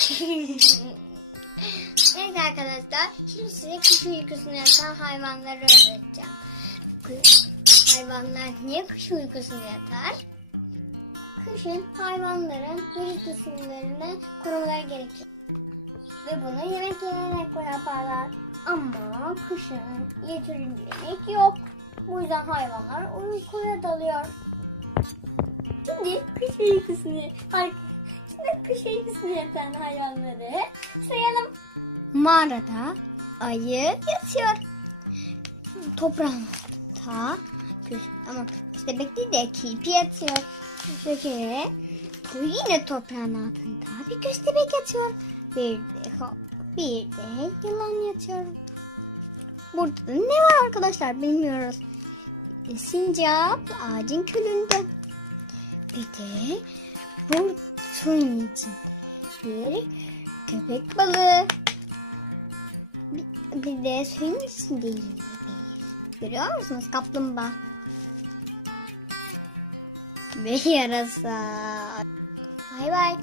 evet arkadaşlar şimdi size kış uykusunu yatan hayvanları öğreteceğim. Hayvanlar niye kış uykusunu yatar? Kışın hayvanların vücut ısılarını korumaları gerekir. Ve bunu yemek yiyerek yaparlar. Ama kışın yeterince yemek yok. Bu yüzden hayvanlar uykuya dalıyor. Şimdi kış uykusunu, ay, uykusunu yatan hayvanları sayalım. Mağarada ayı yatıyor. Toprağın kış- ama işte bekle de kirpi yatıyor. Şöyle yine toprağın altında bir köstebek yatıyor. Bir de, bir de yılan yatıyor. Burada ne var arkadaşlar bilmiyoruz. Sincap ağacın külünde. Bir de bu suyun için bir köpek balığı. Bir, bir de suyun içinde yine bir. Görüyor musunuz kaplumbağa? Ve yarasa. Bay bay.